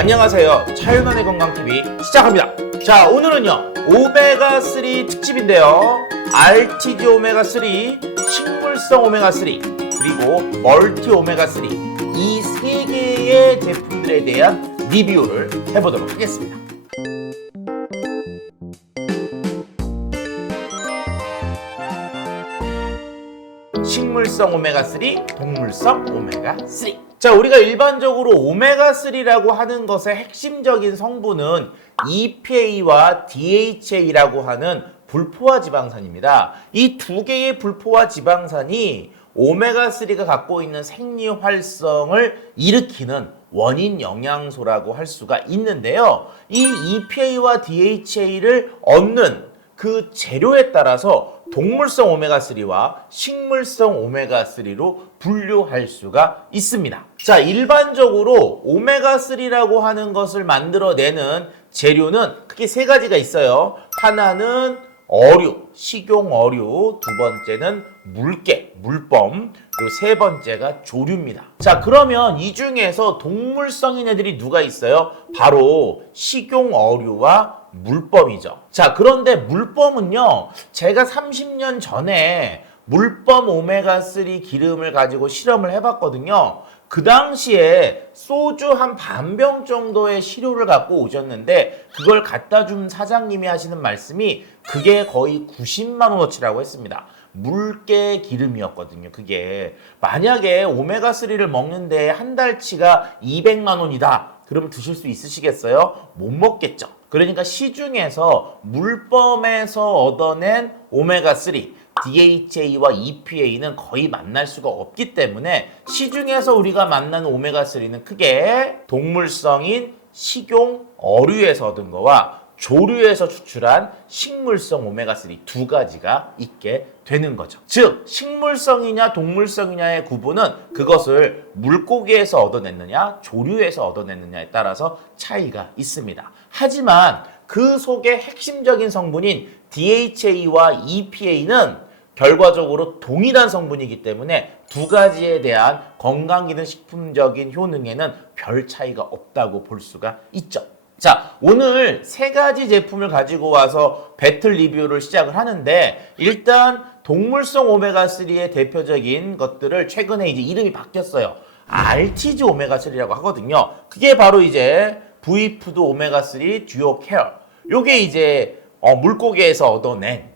안녕하세요. 차윤원의 건강TV 시작합니다. 자, 오늘은요 오메가3 특집인데요. RTG 오메가3, 식물성 오메가3, 그리고 멀티 오메가3 이 세 개의 제품들에 대한 리뷰를 해보도록 하겠습니다. 식물성 오메가3, 동물성 오메가3. 자, 우리가 일반적으로 오메가3라고 하는 것의 핵심적인 성분은 EPA와 DHA라고 하는 불포화 지방산입니다. 이 두 개의 불포화 지방산이 오메가3가 갖고 있는 생리 활성을 일으키는 원인 영양소라고 할 수가 있는데요. 이 EPA와 DHA를 얻는 그 재료에 따라서 동물성 오메가3와 식물성 오메가3로 분류할 수가 있습니다. 자, 일반적으로 오메가3라고 하는 것을 만들어내는 재료는 크게 세 가지가 있어요. 하나는 어류, 식용 어류, 두 번째는 물개, 물범, 그리고 세 번째가 조류입니다. 자, 그러면 이 중에서 동물성인 애들이 누가 있어요? 바로 식용 어류와 물범이죠. 자, 그런데 물범은요, 제가 30년 전에 물범 오메가3 기름을 가지고 실험을 해봤거든요. 그 당시에 소주 한 반병 정도의 시료를 갖고 오셨는데 그걸 갖다 준 사장님이 하시는 말씀이 그게 거의 90만 원어치라고 했습니다. 물개 기름이었거든요. 그게 만약에 오메가3를 먹는데 한 달치가 200만 원이다. 그럼 드실 수 있으시겠어요? 못 먹겠죠. 그러니까 시중에서 물범에서 얻어낸 오메가3, DHA와 EPA는 거의 만날 수가 없기 때문에 시중에서 우리가 만나는 오메가3는 크게 동물성인 식용 어류에서 얻은 거와 조류에서 추출한 식물성 오메가3 두 가지가 있게 되는 거죠. 즉, 식물성이냐 동물성이냐의 구분은 그것을 물고기에서 얻어냈느냐 조류에서 얻어냈느냐에 따라서 차이가 있습니다. 하지만 그 속의 핵심적인 성분인 DHA와 EPA는 결과적으로 동일한 성분이기 때문에 두 가지에 대한 건강기능식품적인 효능에는 별 차이가 없다고 볼 수가 있죠. 자, 오늘 세 가지 제품을 가지고 와서 배틀 리뷰를 시작을 하는데 일단 동물성 오메가3의 대표적인 것들을 최근에 이제 이름이 바뀌었어요. RTG 오메가3라고 하거든요. 그게 바로 이제 V푸드 오메가3 듀오 케어. 요게 이제 물고기에서 얻어낸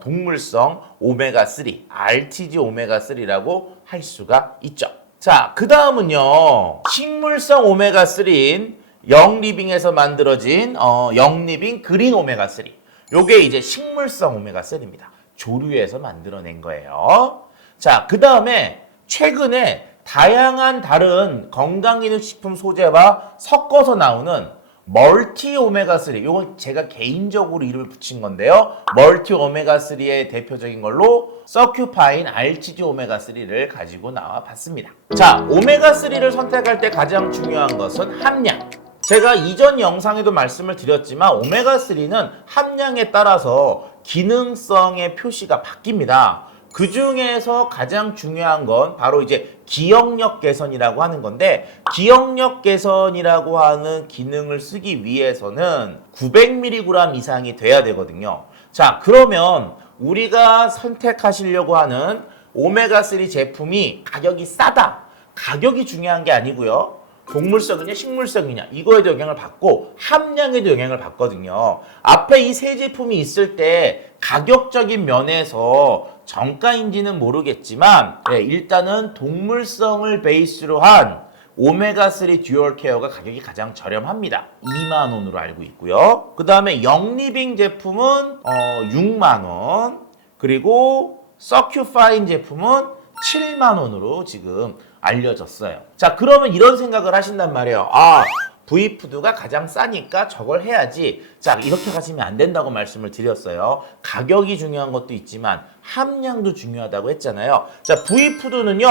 동물성 오메가3, RTG 오메가3라고 할 수가 있죠. 자, 그 다음은요. 식물성 오메가3인 영리빙에서 만들어진 영리빙 그린 오메가3. 요게 이제 식물성 오메가3입니다. 조류에서 만들어낸 거예요. 자, 그 다음에 최근에 다양한 다른 건강기능식품 소재와 섞어서 나오는 멀티 오메가3. 요건 제가 개인적으로 이름을 붙인 건데요. 멀티 오메가3의 대표적인 걸로 서큐파인 RTG 오메가3를 가지고 나와 봤습니다. 자, 오메가3를 선택할 때 가장 중요한 것은 함량. 제가 이전 영상에도 말씀을 드렸지만 오메가3는 함량에 따라서 기능성의 표시가 바뀝니다. 그 중에서 가장 중요한 건 바로 이제 기억력 개선이라고 하는 건데 기억력 개선이라고 하는 기능을 쓰기 위해서는 900mg 이상이 돼야 되거든요. 자, 그러면 우리가 선택하시려고 하는 오메가3 제품이 가격이 싸다. 가격이 중요한 게 아니고요. 동물성이냐 식물성이냐 이거에도 영향을 받고 함량에도 영향을 받거든요. 앞에 이 세 제품이 있을 때 가격적인 면에서 정가인지는 모르겠지만 일단은 동물성을 베이스로 한 오메가3 듀얼 케어가 가격이 가장 저렴합니다. 2만 원으로 알고 있고요. 그 다음에 영리빙 제품은 6만 원, 그리고 서큐파인 제품은 7만 원으로 지금 알려졌어요. 자, 그러면 이런 생각을 하신단 말이에요. 아, V푸드가 가장 싸니까 저걸 해야지. 자, 이렇게 가시면 안 된다고 말씀을 드렸어요. 가격이 중요한 것도 있지만 함량도 중요하다고 했잖아요. 자, V푸드는요.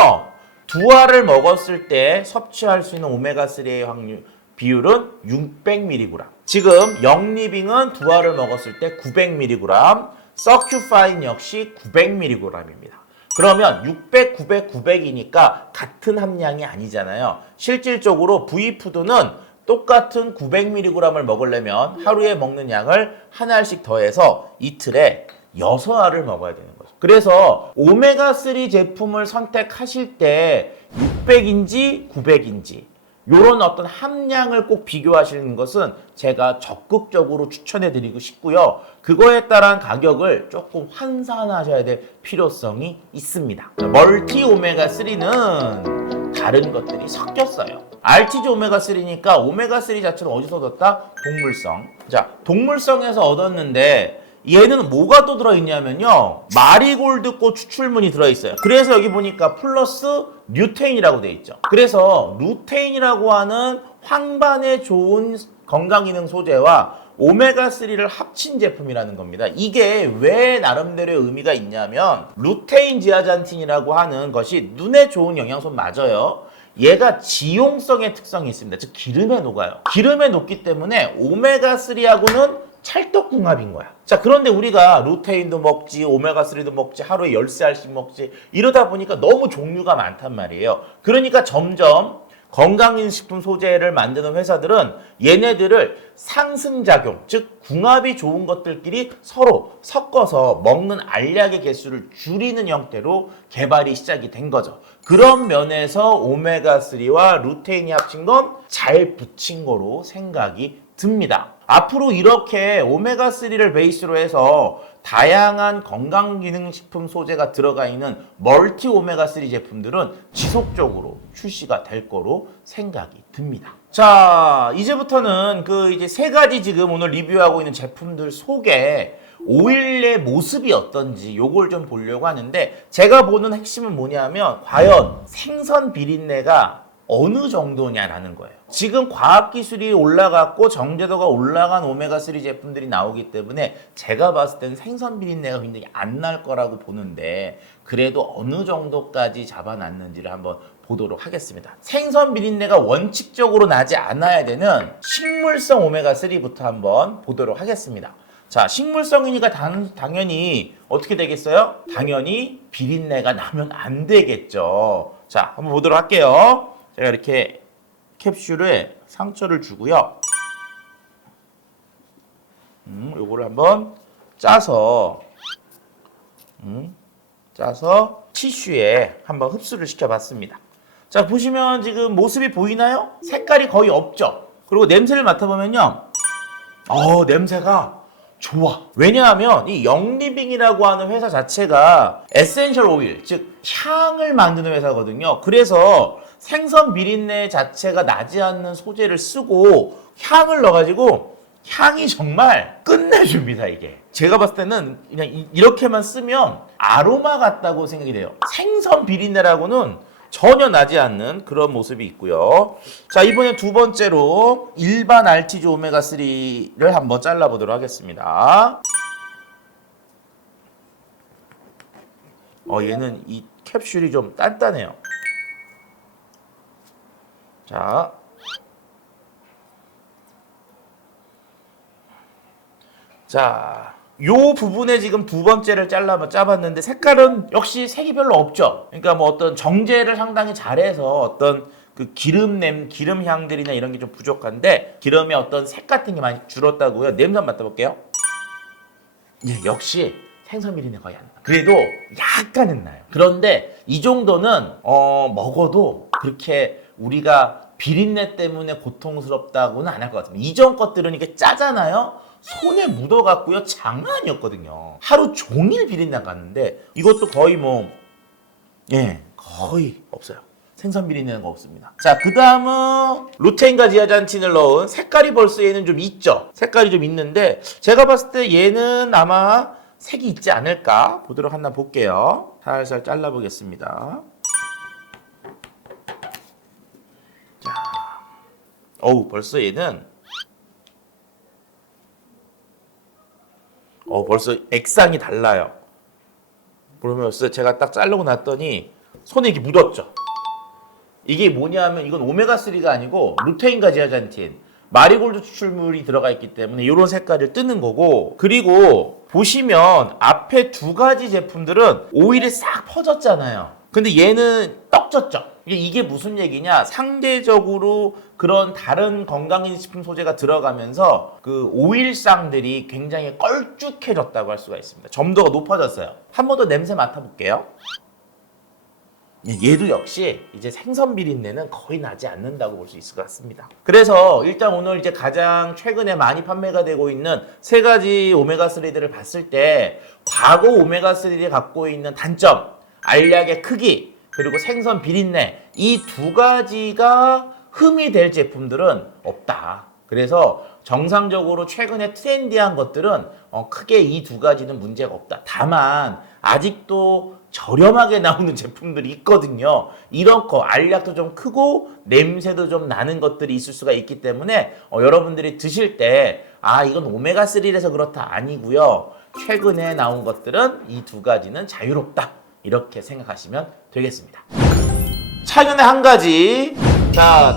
두 알을 먹었을 때 섭취할 수 있는 오메가3의 비율은 600mg. 지금 영리빙은 두 알을 먹었을 때 900mg, 서큐파인 역시 900mg입니다. 그러면 600, 900, 900이니까 같은 함량이 아니잖아요. 실질적으로 V푸드는 똑같은 900mg을 먹으려면 하루에 먹는 양을 한 알씩 더해서 이틀에 6알을 먹어야 되는 거죠. 그래서 오메가3 제품을 선택하실 때 600인지 900인지 이런 어떤 함량을 꼭 비교하시는 것은 제가 적극적으로 추천해 드리고 싶고요. 그거에 따른 가격을 조금 환산하셔야 될 필요성이 있습니다. 멀티 오메가3는 다른 것들이 섞였어요. RTG 오메가3니까 오메가3 자체는 어디서 얻었다? 동물성. 자, 동물성에서 얻었는데 얘는 뭐가 또 들어있냐면요. 마리골드꽃 추출물이 들어있어요. 그래서 여기 보니까 플러스 루테인이라고 돼 있죠. 그래서 루테인이라고 하는 황반에 좋은 건강기능 소재와 오메가3를 합친 제품이라는 겁니다. 이게 왜 나름대로의 의미가 있냐면 루테인 지아잔틴이라고 하는 것이 눈에 좋은 영양소 맞아요. 얘가 지용성의 특성이 있습니다. 즉 기름에 녹아요. 기름에 녹기 때문에 오메가3하고는 찰떡궁합인 거야. 자, 그런데 우리가 루테인도 먹지, 오메가3도 먹지, 하루에 13알씩 먹지 이러다 보니까 너무 종류가 많단 말이에요. 그러니까 점점 건강식품 소재를 만드는 회사들은 얘네들을 상승작용, 즉 궁합이 좋은 것들끼리 서로 섞어서 먹는 알약의 개수를 줄이는 형태로 개발이 시작이 된 거죠. 그런 면에서 오메가3와 루테인이 합친 건 잘 붙인 거로 생각이 듭니다. 앞으로 이렇게 오메가3를 베이스로 해서 다양한 건강기능식품 소재가 들어가 있는 멀티 오메가3 제품들은 지속적으로 출시가 될 거로 생각이 듭니다. 자, 이제부터는 이제 세 가지 지금 오늘 리뷰하고 있는 제품들 속에 오일의 모습이 어떤지 요걸 좀 보려고 하는데 제가 보는 핵심은 뭐냐면 과연 생선 비린내가 어느 정도냐라는 거예요. 지금 과학기술이 올라갔고 정제도가 올라간 오메가3 제품들이 나오기 때문에 제가 봤을 때는 생선 비린내가 굉장히 안 날 거라고 보는데 그래도 어느 정도까지 잡아놨는지를 한번 보도록 하겠습니다. 생선 비린내가 원칙적으로 나지 않아야 되는 식물성 오메가3부터 한번 보도록 하겠습니다. 자, 식물성이니까 당연히 어떻게 되겠어요? 당연히 비린내가 나면 안 되겠죠. 자, 한번 보도록 할게요. 제가 이렇게 캡슐에 상처를 주고요. 요거를 한번 짜서 티슈에 한번 흡수를 시켜봤습니다. 자, 보시면 지금 모습이 보이나요? 색깔이 거의 없죠? 그리고 냄새를 맡아보면요. 냄새가 좋아. 왜냐하면 이 영리빙이라고 하는 회사 자체가 에센셜 오일, 즉 향을 만드는 회사거든요. 그래서 생선 비린내 자체가 나지 않는 소재를 쓰고 향을 넣어가지고 향이 정말 끝내줍니다, 이게. 제가 봤을 때는 그냥 이렇게만 쓰면 아로마 같다고 생각이 돼요. 생선 비린내라고는 전혀 나지 않는 그런 모습이 있고요. 자, 이번에 두 번째로 일반 RTG 오메가3를 한번 잘라보도록 하겠습니다. 얘는 이 캡슐이 좀 단단해요. 자, 요 부분에 지금 두 번째를 짜봤는데 색깔은 역시 색이 별로 없죠. 그러니까 뭐 어떤 정제를 상당히 잘해서 어떤 그 기름 향들이나 이런 게 좀 부족한데 기름의 어떤 색 같은 게 많이 줄었다고요. 냄새 한번 맡아볼게요. 예, 역시 생선 비린내 거의 안 나. 그래도 약간은 나요. 그런데 이 정도는 먹어도 그렇게 우리가 비린내 때문에 고통스럽다고는 안 할 것 같습니다. 이전 것들은 이게 짜잖아요. 손에 묻어갖고요. 장난이었거든요. 하루 종일 비린내 갔는데 이것도 거의 거의 없어요. 생선 비린내는 거 없습니다. 자, 그 다음은 루테인과 지아잔틴을 넣은 색깔이 벌써 얘는 좀 있죠. 색깔이 좀 있는데 제가 봤을 때 얘는 아마 색이 있지 않을까 보도록 한번 볼게요. 살살 잘라보겠습니다. 자, 벌써 얘는 벌써 액상이 달라요. 보면서 제가 딱 자르고 났더니 손에 이렇게 묻었죠. 이게 뭐냐면 이건 오메가3가 아니고 루테인과 지아잔틴, 마리골드 추출물이 들어가 있기 때문에 이런 색깔을 뜨는 거고, 그리고 보시면 앞에 두 가지 제품들은 오일이 싹 퍼졌잖아요. 근데 얘는 떡졌죠. 이게 무슨 얘기냐? 상대적으로 그런 다른 건강기능식품 소재가 들어가면서 그 오일상들이 굉장히 걸쭉해졌다고 할 수가 있습니다. 점도가 높아졌어요. 한 번 더 냄새 맡아볼게요. 얘도 역시 이제 생선 비린내는 거의 나지 않는다고 볼 수 있을 것 같습니다. 그래서 일단 오늘 이제 가장 최근에 많이 판매가 되고 있는 세 가지 오메가3들을 봤을 때 과거 오메가3들이 갖고 있는 단점, 알약의 크기, 그리고 생선 비린내 이 두 가지가 흠이 될 제품들은 없다. 그래서 정상적으로 최근에 트렌디한 것들은 크게 이 두 가지는 문제가 없다. 다만 아직도 저렴하게 나오는 제품들이 있거든요. 이런 거 알약도 좀 크고 냄새도 좀 나는 것들이 있을 수가 있기 때문에 여러분들이 드실 때 이건 오메가3라서 그렇다 아니고요. 최근에 나온 것들은 이 두 가지는 자유롭다. 이렇게 생각하시면 되겠습니다. 천연의 한 가지.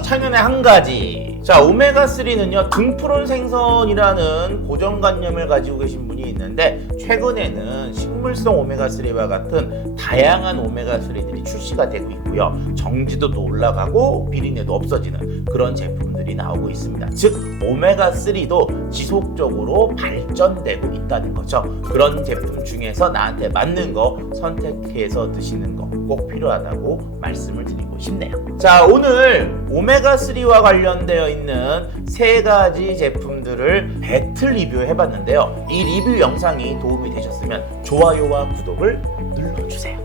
천연의 한 가지. 오메가3는요, 등푸른 생선이라는 고정관념을 가지고 계신 분이 있는데, 최근에는 식물성 오메가3와 같은 다양한 오메가3들이 출시가 되고 있고요. 정지도도 올라가고 비린내도 없어지는 그런 제품들이 나오고 있습니다. 즉, 오메가3도 지속적으로 발전되고 있다는 거죠. 그런 제품 중에서 나한테 맞는 거 선택해서 드시는 거 꼭 필요하다고 말씀을 드리고 싶네요. 오늘 오메가3와 관련되어 있는 세 가지 제품들을 배틀 리뷰해 봤는데요. 이 리뷰 영상이 도움이 되셨으면 좋아요와 구독을 눌러주세요.